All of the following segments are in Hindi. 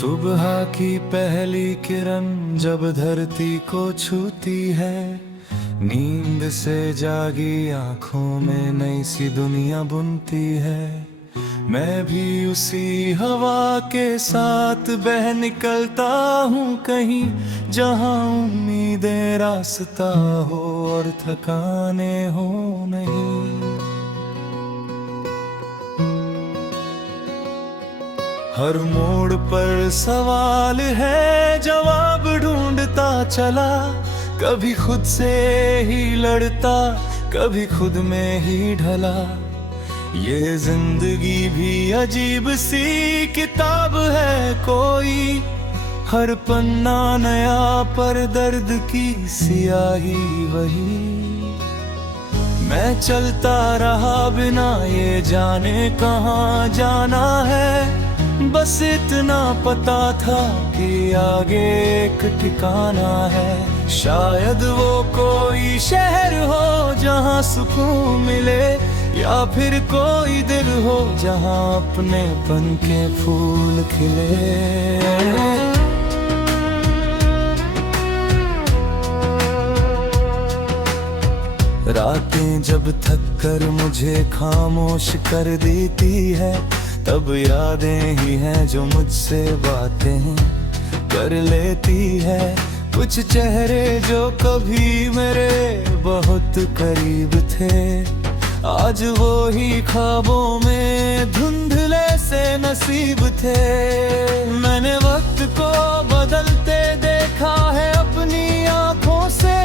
सुबह की पहली किरण जब धरती को छूती है, नींद से जागी आंखों में नई सी दुनिया बुनती है। मैं भी उसी हवा के साथ बह निकलता हूँ कहीं, जहाँ उम्मीदें रास्ता हो और थकाने हो नहीं। हर मोड़ पर सवाल है, जवाब ढूंढता चला, कभी खुद से ही लड़ता, कभी खुद में ही ढला। ये जिंदगी भी अजीब सी किताब है कोई, हर पन्ना नया पर दर्द की सियाही वही। मैं चलता रहा बिना ये जाने कहाँ जाना है, बस इतना पता था कि आगे एक ठिकाना है। शायद वो कोई शहर हो जहाँ सुकून मिले, या फिर कोई दिल हो जहाँ अपनेपन के फूल खिले। रातें जब थक कर मुझे खामोश कर देती है, तब यादें ही हैं जो मुझसे बातें कर लेती है। कुछ चेहरे जो कभी मेरे बहुत करीब थे, आज वो ही ख्वाबों में धुंधले से नसीब थे। मैंने वक्त को बदलते देखा है अपनी आंखों से,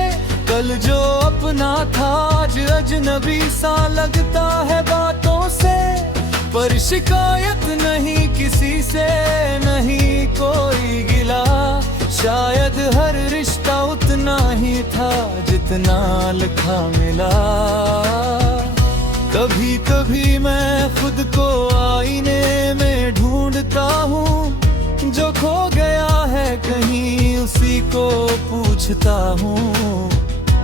कल जो अपना था आज अजनबी सा लगता है बातों से। पर शिकायत नहीं किसी से, नहीं कोई गिला, शायद हर रिश्ता उतना ही था जितना लिखा मिला। कभी कभी मैं खुद को आईने में ढूंढता हूँ, जो खो गया है कहीं उसी को पूछता हूँ।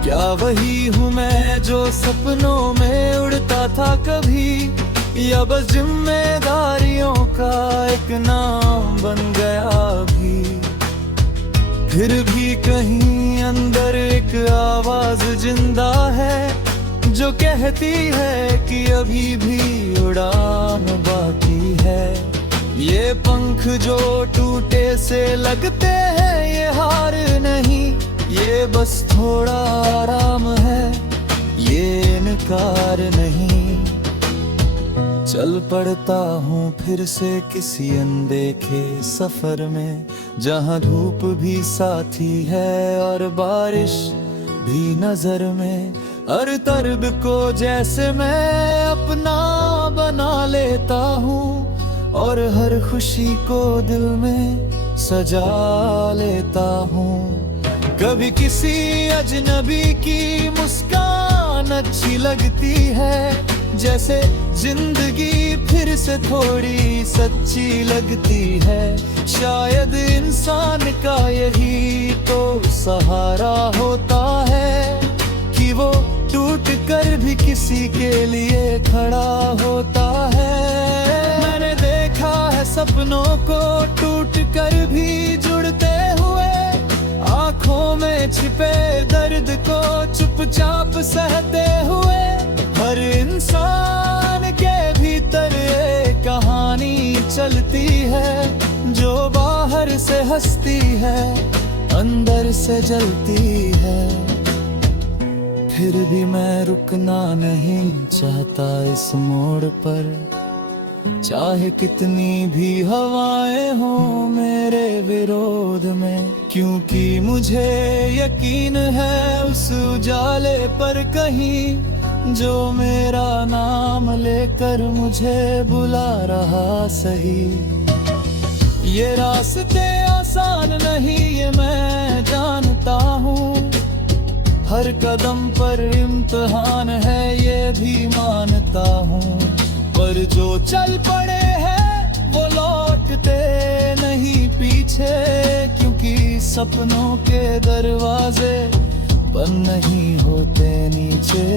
क्या वही हूँ मैं जो सपनों में उड़ता था कभी, या बस जिम्मेदारियों का एक नाम बन गया अभी। फिर भी कहीं अंदर एक आवाज जिंदा है, जो कहती है कि अभी भी उड़ान बाकी है। ये पंख जो टूटे से लगते हैं ये हार नहीं, ये बस थोड़ा आराम है, ये इनकार नहीं। चल पड़ता हूँ फिर से किसी अनदेखे सफर में, जहाँ धूप भी साथी है और बारिश भी नजर में। हर तरब को जैसे मैं अपना बना लेता हूँ, और हर खुशी को दिल में सजा लेता हूँ। कभी किसी अजनबी की मुस्कान अच्छी लगती है, जैसे जिंदगी फिर से थोड़ी सच्ची लगती है। शायद इंसान का यही तो सहारा होता है, कि वो टूट कर भी किसी के लिए खड़ा होता है। मैंने देखा है सपनों को टूट कर भी जुड़ते हुए, आंखों में छिपे दर्द को चुपचाप सहते हुए। हर इंसान के भीतर एक कहानी चलती है, जो बाहर से हंसती है, अंदर से जलती है। फिर भी मैं रुकना नहीं चाहता इस मोड़ पर, चाहे कितनी भी हवाएं हो मेरे विरोध में। क्योंकि मुझे यकीन है उस उजाले पर कहीं, जो मेरा नाम लेकर मुझे बुला रहा सही। ये रास्ते आसान नहीं ये मैं जानता हूँ, हर कदम पर इम्तिहान है ये भी मानता हूँ। पर जो चल पड़े हैं वो लौटते नहीं पीछे, क्योंकि सपनों के दरवाजे पर नहीं होते नीचे।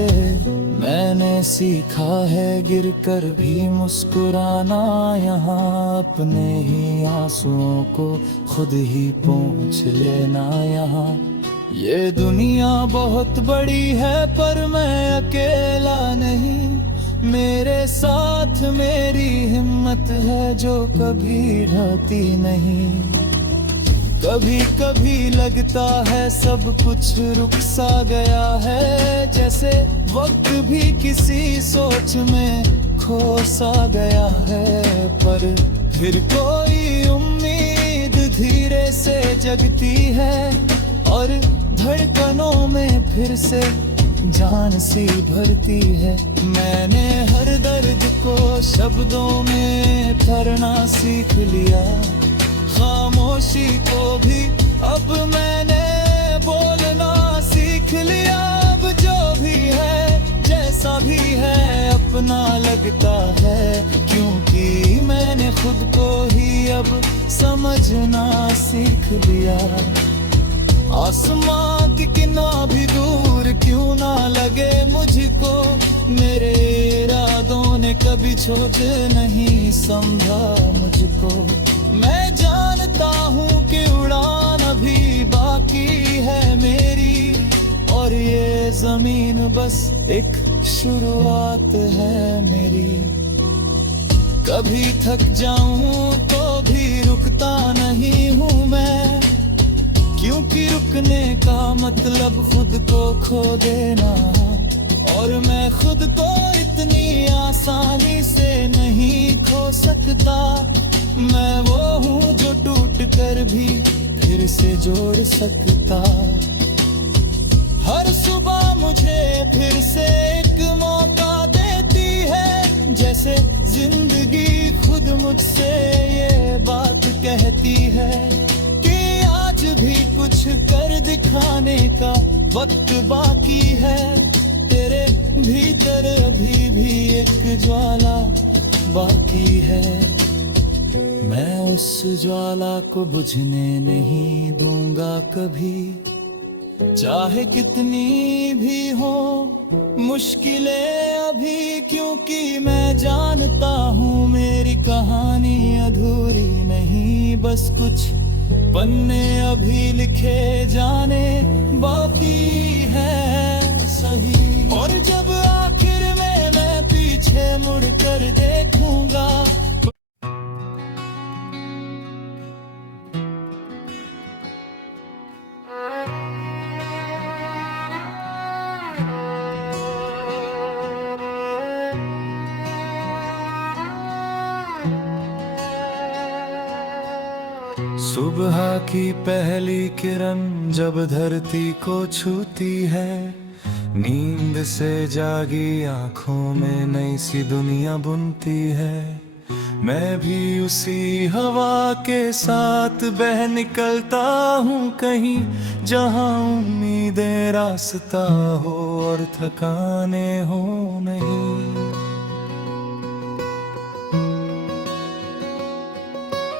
मैंने सीखा है गिर कर भी मुस्कुराना, यहाँ अपने ही आंसुओं को खुद ही पोंछ लेना। यहाँ ये दुनिया बहुत बड़ी है पर मैं अकेला नहीं, मेरे साथ मेरी हिम्मत है जो कभी ढलती नहीं। कभी कभी लगता है सब कुछ रुक सा गया है, जैसे वक्त भी किसी सोच में खो सा गया है। पर फिर कोई उम्मीद धीरे से जगती है और धड़कनों में फिर से जान सी भरती है। मैंने हर दर्द को शब्दों में भरना सीख लिया, खामोशी को भी अब मैंने बोलना सीख लिया। अब जो भी है जैसा भी है अपना लगता है, क्योंकि मैंने खुद को ही अब समझना सीख लिया। आसमां की किनारा भी दूर क्यों ना लगे मुझको, मेरे इरादों ने कभी छोड़ नहीं समझा मुझको। मैं जानता हूँ कि उड़ान अभी बाकी है मेरी, और ये जमीन बस एक शुरुआत है मेरी। कभी थक जाऊं तो भी रुकता नहीं हूँ मैं, क्योंकि रुकने का मतलब खुद को खो देना। और मैं खुद को इतनी आसानी से नहीं खो सकता, मैं वो हूँ जो टूट कर भी फिर से जोड़ सकता। हर सुबह मुझे फिर से एक मौका देती है, जैसे जिंदगी खुद मुझसे ये बात कहती है कि आज भी कुछ कर दिखाने का वक्त बाकी है। तेरे भीतर अभी भी एक ज्वाला बाकी है, मैं उस ज्वाला को बुझने नहीं दूंगा कभी। चाहे कितनी भी हो मुश्किलें अभी, क्योंकि मैं जानता हूँ मेरी कहानी अधूरी नहीं, बस कुछ पन्ने अभी लिखे जाने बाकी है सही। और जब आखिर में मैं पीछे मुड़ कर देखूंगा, सुबह की पहली किरण जब धरती को छूती है, नींद से जागी आंखों में नई सी दुनिया बुनती है। मैं भी उसी हवा के साथ बह निकलता हूँ कहीं, जहाँ उम्मीदें रास्ता हो और थकाने हो नहीं।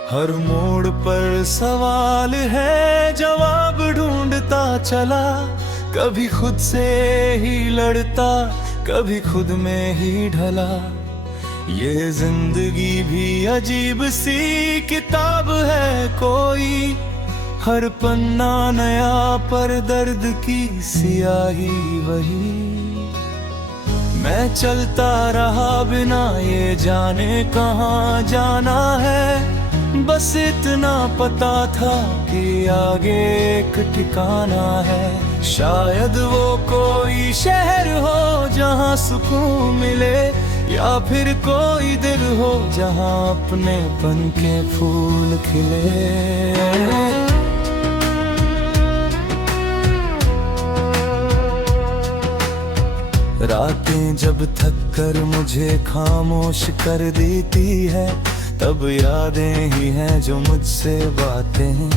हर मोड़ पर सवाल है जवाब ढूंढता चला, कभी खुद से ही लड़ता कभी खुद में ही ढला। ये जिंदगी भी अजीब सी किताब है कोई, हर पन्ना नया पर दर्द की सियाही वही। मैं चलता रहा बिना ये जाने कहाँ जाना है, बस इतना पता था कि आगे एक ठिकाना है। शायद वो कोई शहर हो जहाँ सुकून मिले, या फिर koy दिल हो जहाँ अपनेपन के फूल खिले। रातें जब थक कर मुझे खामोश कर देती है, तब यादें ही हैं जो मुझसे बातें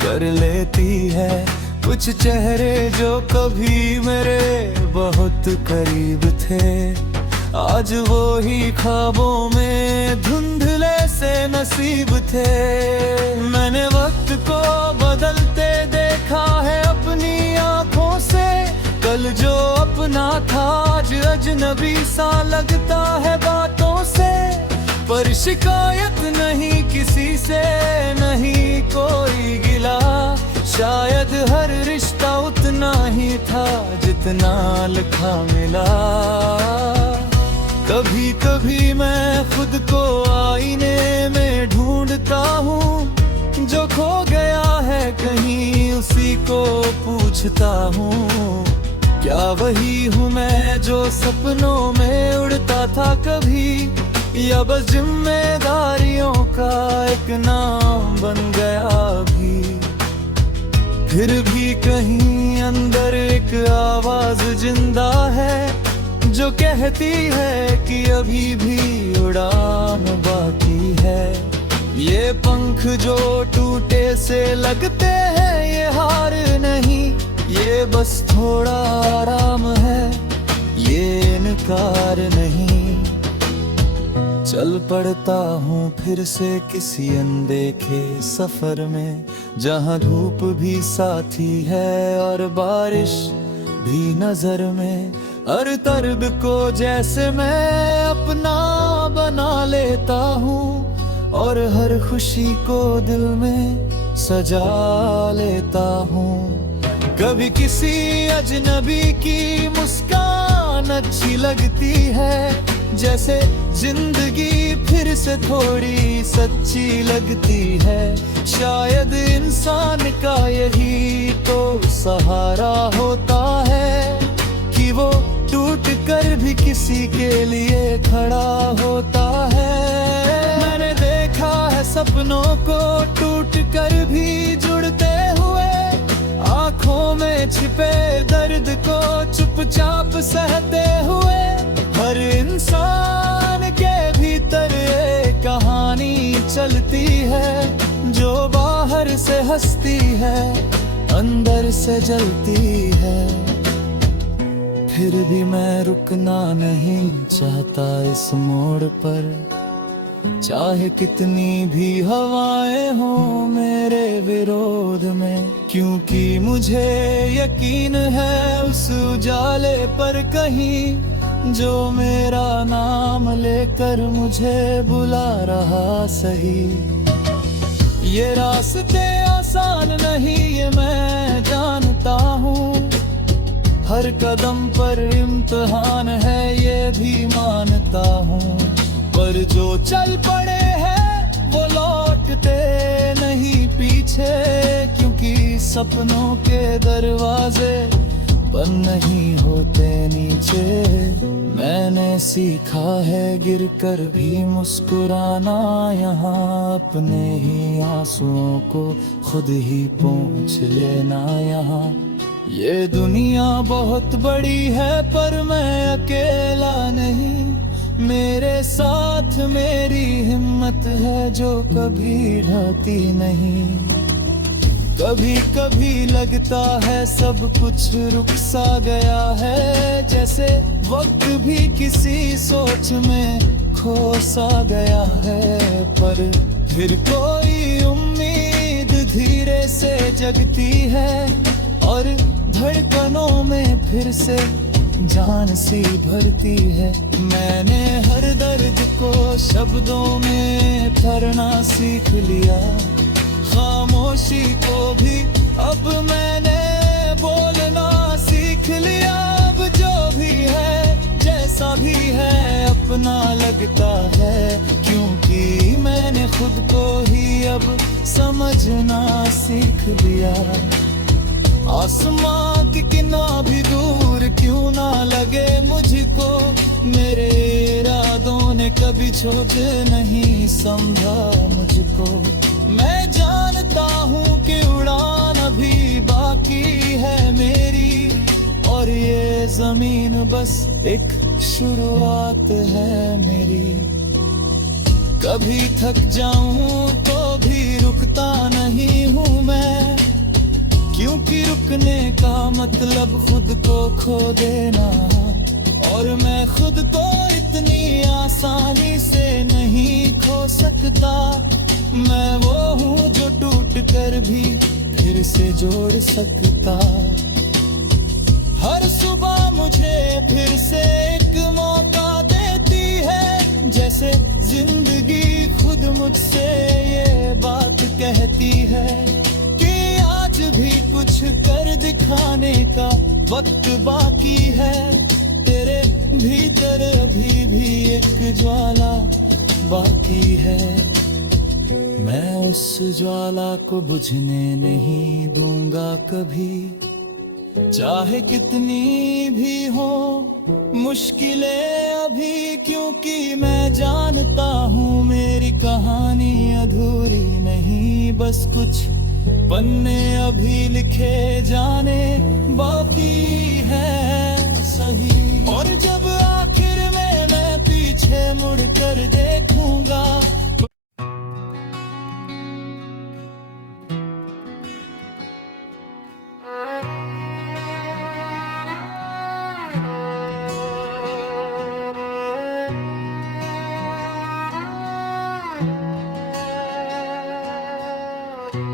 कर लेती है। कुछ चेहरे जो कभी मेरे बहुत करीब थे, आज वो ही ख्वाबों में धुंधले से नसीब थे। मैंने वक्त को बदलते देखा है अपनी आंखों से, जो अपना था आज अजनबी सा लगता है बातों से, पर शिकायत नहीं किसी से, नहीं कोई गिला। शायद हर रिश्ता उतना ही था जितना लिखा मिला। कभी कभी मैं खुद को आईने में ढूंढता हूँ, जो खो गया है कहीं उसी को पूछता हूँ। क्या वही हूँ मैं जो सपनों में उड़ता था कभी, या बस जिम्मेदारियों का एक नाम बन गया अभी। फिर भी कहीं अंदर एक आवाज जिंदा है जो कहती है कि अभी भी उड़ान बाकी है। ये पंख जो टूटे से लगते हैं ये हार नहीं, ये बस थोड़ा आराम है, ये इनकार नहीं। चल पड़ता हूँ फिर से किसी अनदेखे सफर में, जहाँ धूप भी साथी है और बारिश भी नजर में। हर तरब को जैसे मैं अपना बना लेता हूँ, और हर खुशी को दिल में सजा लेता हूँ। कभी किसी अजनबी की मुस्कान अच्छी लगती है, जैसे जिंदगी फिर से थोड़ी सच्ची लगती है। शायद इंसान का यही तो सहारा होता है कि वो टूट कर भी किसी के लिए खड़ा होता है। मैंने देखा है सपनों को टूट कर भी जुड़ते हुए, आंखों में छिपे दर्द को चुपचाप सहते हुए। हर इंसान के भीतर एक कहानी चलती है, जो बाहर से हंसती है, अंदर से जलती है। फिर भी मैं रुकना नहीं चाहता इस मोड़ पर, चाहे कितनी भी हवाएं हो मेरे विरोध में। क्योंकि मुझे यकीन है उस उजाले पर कहीं, जो मेरा नाम लेकर मुझे बुला रहा सही। ये रास्ते आसान नहीं ये मैं जानता हूँ, हर कदम पर इम्तिहान है ये भी मानता हूँ। पर जो चल पड़े हैं वो लौटते नहीं पीछे, क्योंकि सपनों के दरवाजे बंद नहीं होते नीचे। मैंने सीखा है गिर कर भी मुस्कुराना, यहाँ अपने ही आंसुओं को खुद ही पोंछ लेना। यहाँ ये दुनिया बहुत बड़ी है पर मैं अकेला नहीं, मेरे साथ मेरी हिम्मत है जो कभी ढहती नहीं। कभी कभी लगता है सब कुछ रुक सा गया है, जैसे वक्त भी किसी सोच में खो सा गया है। पर फिर कोई उम्मीद धीरे से जगती है, और धड़कनों में फिर से जान सी भरती है। मैंने हर दर्द को शब्दों में भरना सीख लिया, खामोशी को भी अब मैंने बोलना सीख लिया। अब जो भी है जैसा भी है अपना लगता है, क्योंकि मैंने खुद को ही अब समझना सीख लिया। आसमां की कितना भी दूर क्यों ना लगे मुझको, मेरे इरादों ने कभी छोड़ नहीं समझा मुझको। मैं जानता हूँ कि उड़ान अभी बाकी है मेरी, और ये जमीन बस एक शुरुआत है मेरी। कभी थक जाऊं तो भी रुकता नहीं हूँ मैं, क्योंकि रुकने का मतलब खुद को खो देना। और मैं खुद को इतनी आसानी से नहीं खो सकता, मैं वो हूँ जो टूट कर भी फिर से जोड़ सकता। हर सुबह मुझे फिर से एक मौका देती है, जैसे जिंदगी खुद मुझसे ये बात कहती है कि आज भी कुछ कर दिखाने का वक्त बाकी है। तेरे भीतर अभी भी एक ज्वाला बाकी है, मैं उस ज्वाला को बुझने नहीं दूंगा कभी, चाहे कितनी भी हो मुश्किलें अभी, क्योंकि मैं जानता हूँ मेरी कहानी अधूरी नहीं, बस कुछ पन्ने अभी लिखे जाने बाकी है सही। और जब आखिर में मैं पीछे मुड़कर देखूंगा,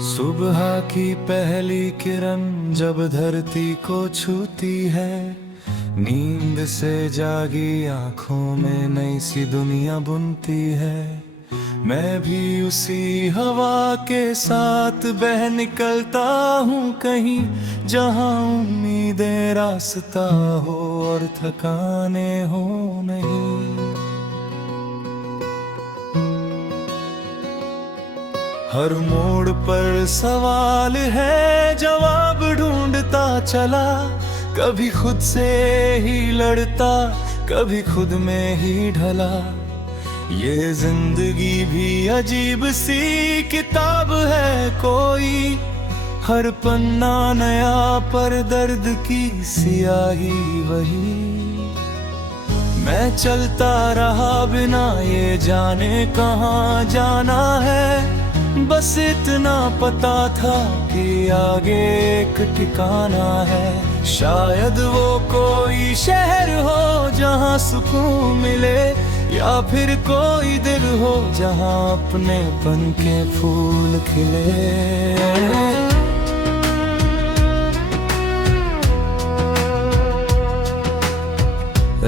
सुबह की पहली किरण जब धरती को छूती है, नींद से जागी आंखों में नई सी दुनिया बुनती है। मैं भी उसी हवा के साथ बह निकलता हूँ कहीं, जहाँ उम्मीदें रास्ता हो और थकाने हो नहीं। हर मोड़ पर सवाल है, जवाब ढूंढता चला, कभी खुद से ही लड़ता, कभी खुद में ही ढला। ये जिंदगी भी अजीब सी किताब है कोई, हर पन्ना नया पर दर्द की सियाही वही। मैं चलता रहा बिना ये जाने कहाँ जाना है, बस इतना पता था कि आगे एक ठिकाना है। शायद वो कोई शहर हो जहाँ सुकून मिले, या फिर koई दिल हो जहाँ अपनेपन के फूल खिले।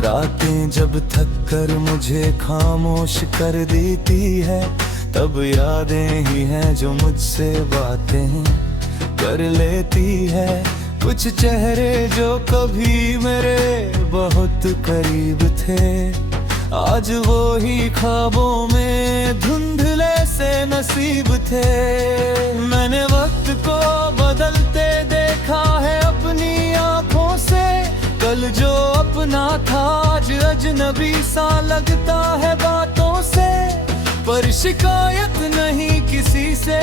रातें जब थक कर मुझे खामोश कर देती है, तब यादें ही हैं जो मुझसे बातें कर लेती है। कुछ चेहरे जो कभी मेरे बहुत करीब थे, आज वो ही ख्वाबों में धुंधले से नसीब थे। मैंने वक्त को बदलते देखा है अपनी आंखों से, कल जो अपना था आज अजनबी सा लगता है बातों से। पर शिकायत नहीं किसी से,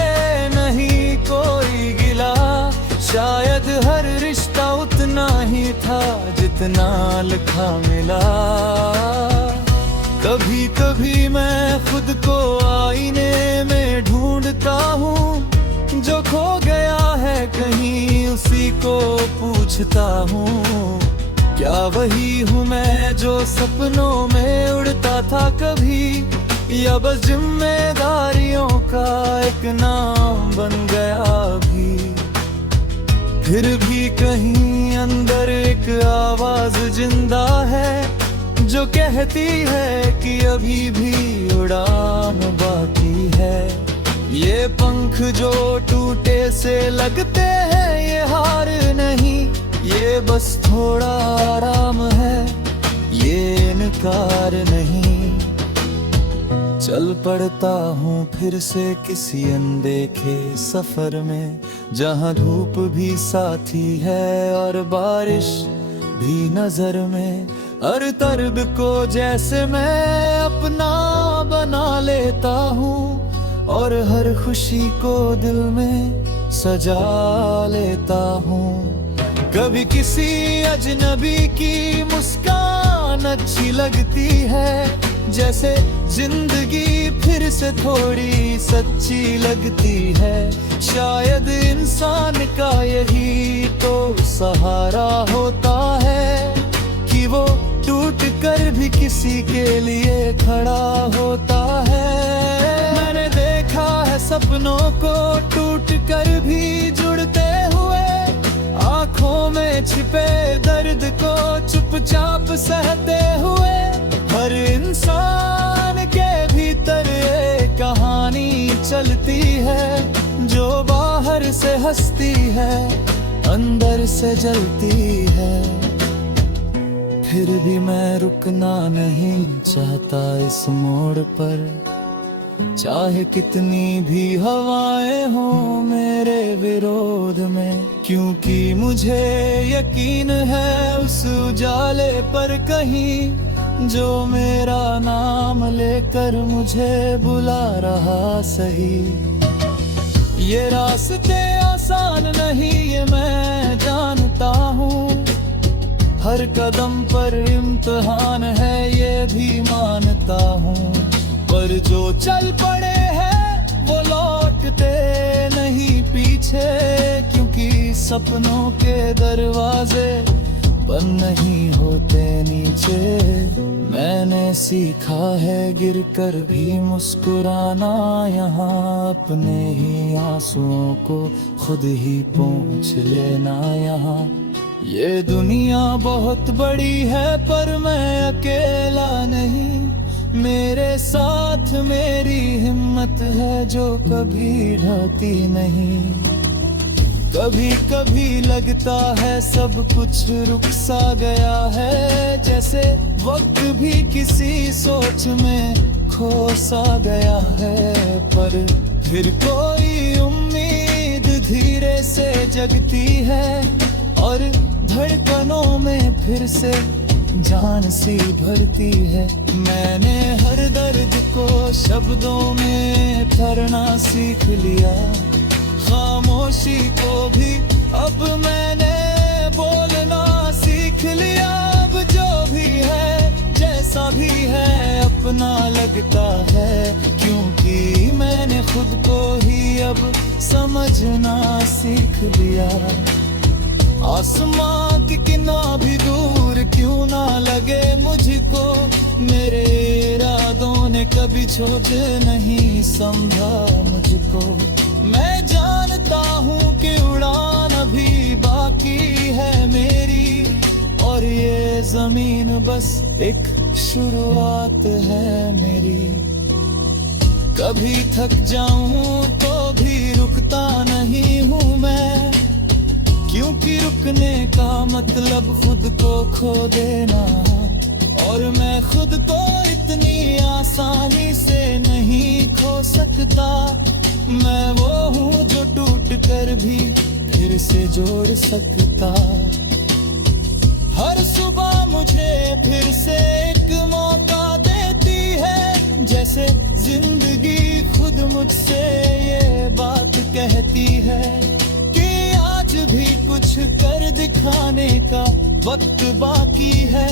नहीं कोई गिला, शायद हर रिश्ता उतना ही था जितना लिखा मिला। कभी कभी मैं खुद को आईने में ढूंढता हूँ, जो खो गया है कहीं उसी को पूछता हूँ, क्या वही हूँ मैं जो सपनों में उड़ता था कभी, या बस जिम्मेदारियों का एक नाम बन गया अभी। फिर भी कहीं अंदर एक आवाज जिंदा है, जो कहती है कि अभी भी उड़ान बाकी है। ये पंख जो टूटे से लगते हैं ये हार नहीं, ये बस थोड़ा आराम है, ये इनकार नहीं। चल पड़ता हूँ फिर से किसी अनदेखे सफर में, जहाँ धूप भी साथी है और बारिश भी नजर में। हर तरब को जैसे मैं अपना बना लेता हूँ, और हर खुशी को दिल में सजा लेता हूँ। कभी किसी अजनबी की मुस्कान अच्छी लगती है, जैसे जिंदगी फिर से थोड़ी सच्ची लगती है। शायद इंसान का यही तो सहारा होता है, कि वो टूट कर भी किसी के लिए खड़ा होता है। मैंने देखा है सपनों को टूट कर भी जुड़ते हुए, आंखों में छिपे दर्द को चुपचाप सहते हुए, हर इंसान के भीतर एक कहानी चलती है, जो बाहर से हंसती है, अंदर से जलती है। फिर भी मैं रुकना नहीं चाहता इस मोड़ पर, चाहे कितनी भी हवाएं हो मेरे विरोध में, क्योंकि मुझे यकीन है उस उजाले पर कहीं, जो मेरा नाम लेकर मुझे बुला रहा सही। ये रास्ते आसान नहीं ये मैं जानता हूँ, हर कदम पर इम्तिहान है ये भी मानता हूँ, पर जो चल पड़े हैं वो लौटते नहीं पीछे, क्योंकि सपनों के दरवाजे बंद नहीं होते नीचे। मैंने सीखा है गिरकर भी मुस्कुराना, यहाँ अपने ही आंसुओं को खुद ही पोंछ लेना। यहाँ ये दुनिया बहुत बड़ी है पर मैं अकेला नहीं, मेरे साथ मेरी हिम्मत है जो कभी ढलती नहीं। कभी कभी लगता है सब कुछ रुक सा गया है, जैसे वक्त भी किसी सोच में खो सा गया है, पर फिर कोई उम्मीद धीरे से जगती है और धड़कनों में फिर से जान सी भरती है। मैंने हर दर्द को शब्दों में भरना सीख लिया, खामोशी को भी अब मैंने बोलना सीख लिया। अब जो भी है जैसा भी है अपना लगता है, क्योंकि मैंने खुद को ही अब समझना सीख लिया। आसमां की कितना भी दूर क्यों ना लगे मुझको, मेरे इरादों ने कभी छोड़ नहीं समझा मुझको। मैं जानता हूँ कि उड़ान अभी बाकी है मेरी, और ये जमीन बस एक शुरुआत है मेरी। कभी थक जाऊं तो भी रुकता नहीं हूँ मैं, क्योंकि रुकने का मतलब खुद को खो देना, और मैं खुद को इतनी आसानी से नहीं खो सकता। मैं वो हूँ जो टूट कर भी फिर से जोड़ सकता। हर सुबह मुझे फिर से एक मौका देती है, जैसे जिंदगी खुद मुझसे ये बात कहती है कि आज भी कुछ कर दिखाने का वक्त बाकी है।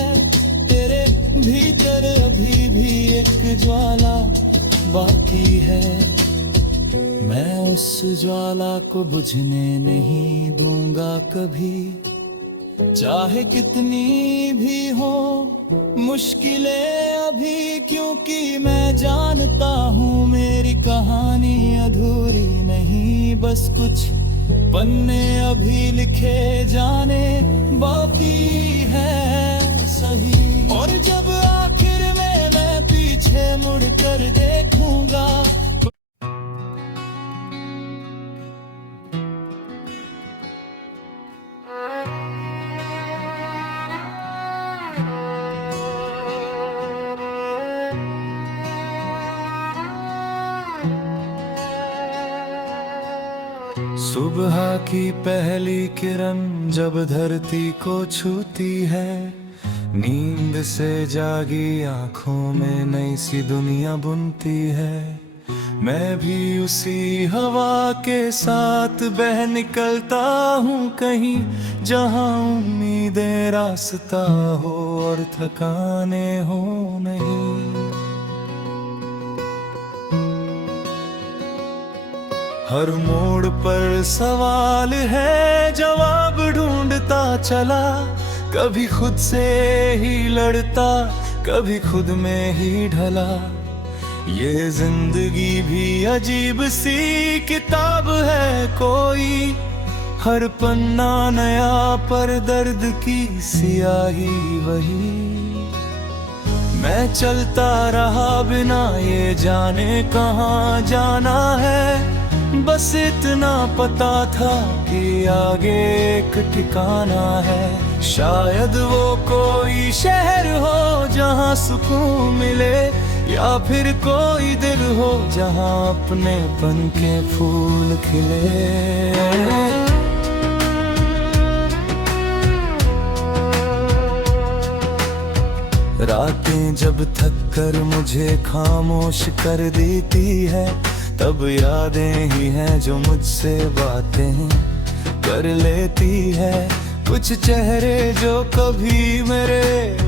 तेरे भीतर अभी भी एक ज्वाला बाकी है, मैं उस ज्वाला को बुझने नहीं दूंगा कभी, चाहे कितनी भी हो मुश्किलें अभी। क्योंकि मैं जानता हूँ मेरी कहानी अधूरी नहीं, बस कुछ पन्ने अभी लिखे जाने बाकी है सही। और जब आखिर में मैं पीछे मुड़ कर देखूंगा, सुबह की पहली किरण जब धरती को छूती है, नींद से जागी आंखों में नई सी दुनिया बुनती है। मैं भी उसी हवा के साथ बह निकलता हूँ कहीं, जहाँ उम्मीदें रास्ता हो और थकाने हो नहीं। हर मोड़ पर सवाल है जवाब ढूंढता चला, कभी खुद से ही लड़ता कभी खुद में ही ढला। ये जिंदगी भी अजीब सी किताब है कोई, हर पन्ना नया पर दर्द की सियाही वही। मैं चलता रहा बिना ये जाने कहाँ जाना है, बस इतना पता था कि आगे एक ठिकाना है। शायद वो कोई शहर हो जहाँ सुकून मिले, या फिर koई दिल हो जहाँ अपनेपन के फूल खिले। रातें जब थक कर मुझे खामोश कर देती है, तब यादें ही हैं जो मुझसे बातें कर लेती है। कुछ चेहरे जो कभी मेरे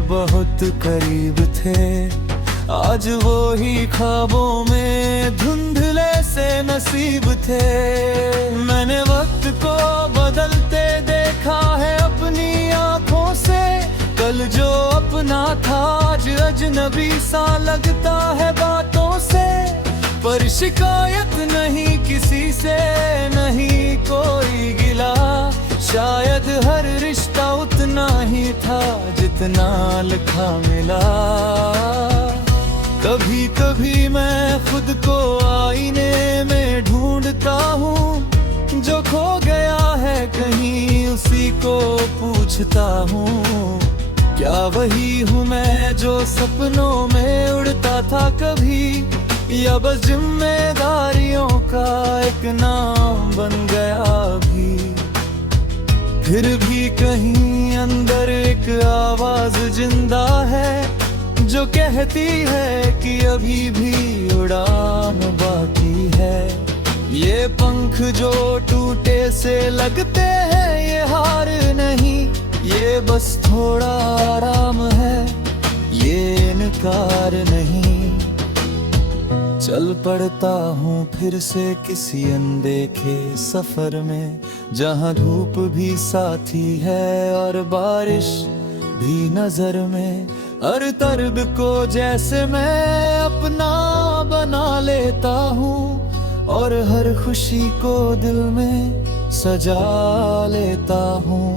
बहुत करीब थे, आज वो ही ख्वाबों में धुंधले से नसीब थे। मैंने वक्त को बदलते देखा है अपनी आंखों से, कल जो अपना था आज अजनबी सा लगता है बातों से। पर शिकायत नहीं किसी से, नहीं कोई गिला, शायद हर रिश्ता उतना ही था जितना लिखा मिला। कभी कभी मैं खुद को आईने में ढूंढता हूँ, जो खो गया है कहीं उसी को पूछता हूँ। क्या वही हूँ मैं जो सपनों में उड़ता था कभी, या बस जिम्मेदारियों का एक नाम बन गया अभी। फिर भी कहीं अंदर एक आवाज जिंदा है जो कहती है कि अभी भी उड़ान बाकी है। ये पंख जो टूटे से लगते हैं ये हार नहीं, ये बस थोड़ा आराम है, ये इनकार नहीं। चल पड़ता हूँ फिर से किसी अनदेखे सफर में, जहाँ धूप भी साथी है और बारिश भी नजर में। हर तरब को जैसे मैं अपना बना लेता हूँ, और हर खुशी को दिल में सजा लेता हूँ।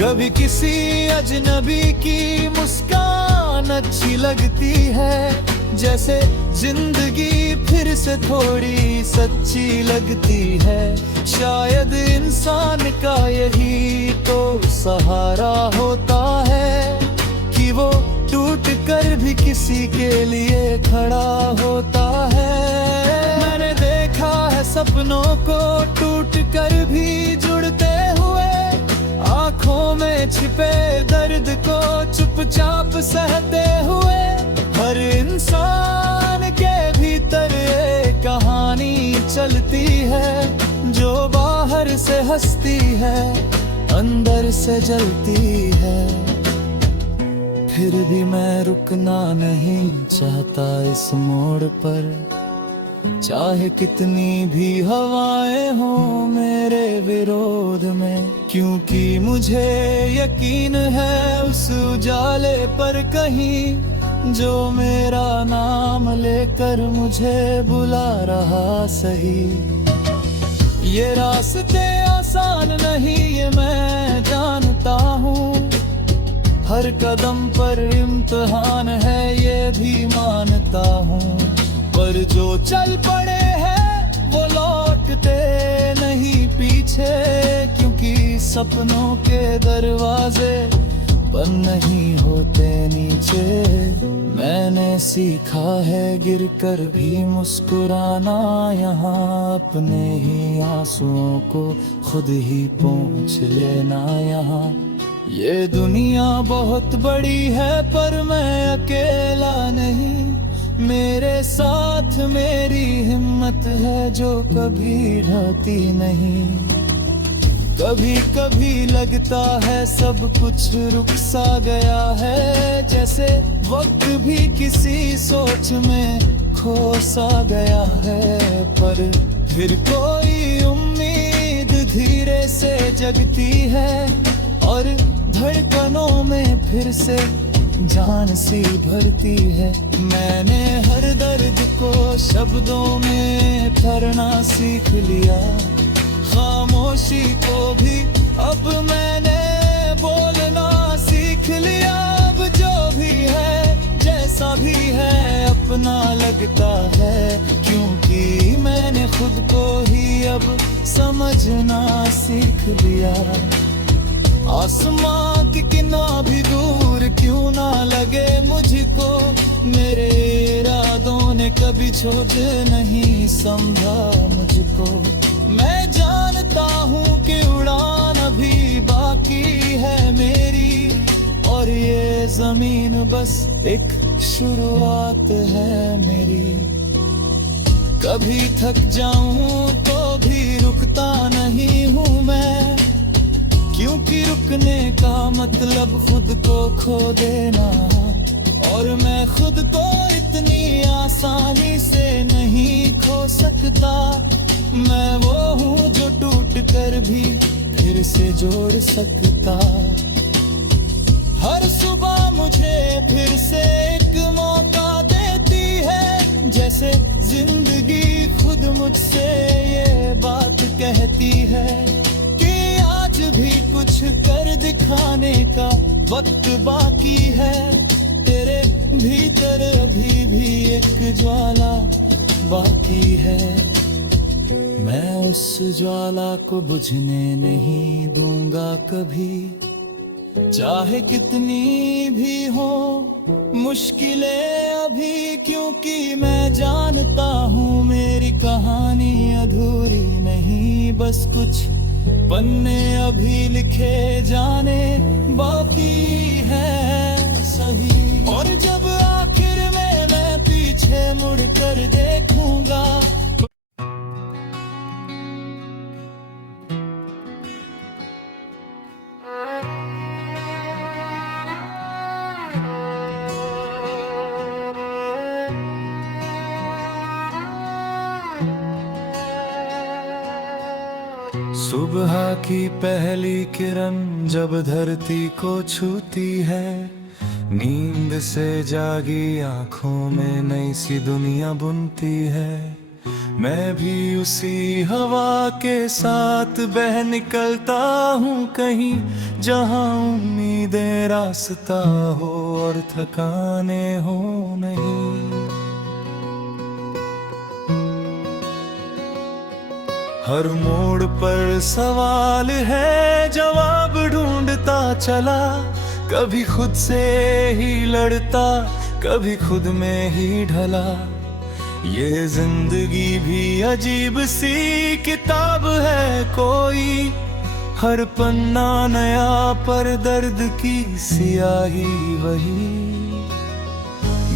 कभी किसी अजनबी की मुस्कान अच्छी लगती है, जैसे जिंदगी फिर से थोड़ी सच्ची लगती है। शायद इंसान का यही तो सहारा होता है कि वो टूट कर भी किसी के लिए खड़ा होता है। मैंने देखा है सपनों को टूट कर भी जुड़ते हुए, आंखों में छिपे दर्द को चुपचाप सहते हुए। हर इंसान के भीतर एक कहानी चलती है, जो बाहर से हंसती है अंदर से जलती है। फिर भी मैं रुकना नहीं चाहता इस मोड़ पर, चाहे कितनी भी हवाएं हो मेरे विरोध में। क्योंकि मुझे यकीन है उस उजाले पर कहीं, जो मेरा नाम लेकर मुझे बुला रहा सही। ये रास्ते आसान नहीं ये मैं जानता हूँ, हर कदम पर इम्तिहान है ये भी मानता हूँ। पर जो चल पड़े हैं वो लौटते नहीं पीछे, क्योंकि सपनों के दरवाजे बंद नहीं होते नीचे। मैंने सीखा है गिर कर भी मुस्कुराना, यहाँ अपने ही आंसुओं को खुद ही पोंछ लेना। यहाँ ये दुनिया बहुत बड़ी है पर मैं अकेला नहीं, मेरे साथ मेरी हिम्मत है जो कभी ढलती नहीं। कभी कभी लगता है सब कुछ रुक सा गया है, जैसे वक्त भी किसी सोच में खो सा गया है। पर फिर कोई उम्मीद धीरे से जगती है, और धड़कनों में फिर से जान सी भरती है। मैंने हर दर्द को शब्दों में भरना सीख लिया, खामोशी को भी अब मैंने बोलना सीख लिया। अब जो भी है जैसा भी है अपना लगता है, क्योंकि मैंने खुद को ही अब समझना सीख लिया। आसमां की कितना भी दूर क्यों ना लगे मुझको, मेरे इरादों ने कभी छोड़ नहीं समझा मुझको। मैं जानता हूँ कि उड़ान अभी बाकी है मेरी, और ये जमीन बस एक शुरुआत है मेरी। कभी थक जाऊं तो भी रुकता नहीं हूँ मैं, क्योंकि रुकने का मतलब खुद को खो देना। और मैं खुद को इतनी आसानी से नहीं खो सकता। मैं वो हूँ जो टूट कर भी फिर से जोड़ सकता। हर सुबह मुझे फिर से एक मौका देती है, जैसे जिंदगी खुद मुझसे ये बात कहती है कि आज भी कुछ कर दिखाने का वक्त बाकी है। तेरे भीतर अभी भी एक ज्वाला बाकी है। मैं उस ज्वाला को बुझने नहीं दूंगा कभी, चाहे कितनी भी हो मुश्किलें अभी, क्योंकि मैं जानता हूँ मेरी कहानी अधूरी नहीं। बस कुछ पन्ने अभी लिखे जाने बाकी है सही। और जब आखिर में मैं पीछे मुड़ कर देखूंगा, सुबह की पहली किरण जब धरती को छूती है, नींद से जागी आंखों में नई सी दुनिया बुनती है। मैं भी उसी हवा के साथ बह निकलता हूँ कहीं, जहाँ उम्मीदें रास्ता हो और थकाने हो नहीं। हर मोड़ पर सवाल है, जवाब ढूंढता चला। कभी खुद से ही लड़ता, कभी खुद में ही ढला। ये जिंदगी भी अजीब सी किताब है कोई, हर पन्ना नया पर दर्द की सियाही वही।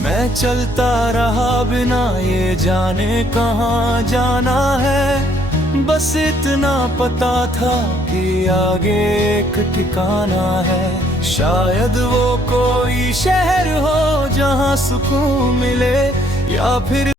मैं चलता रहा बिना ये जाने कहाँ जाना है, बस इतना पता था कि आगे एक ठिकाना है। शायद वो कोई शहर हो जहाँ सुकून मिले, या फिर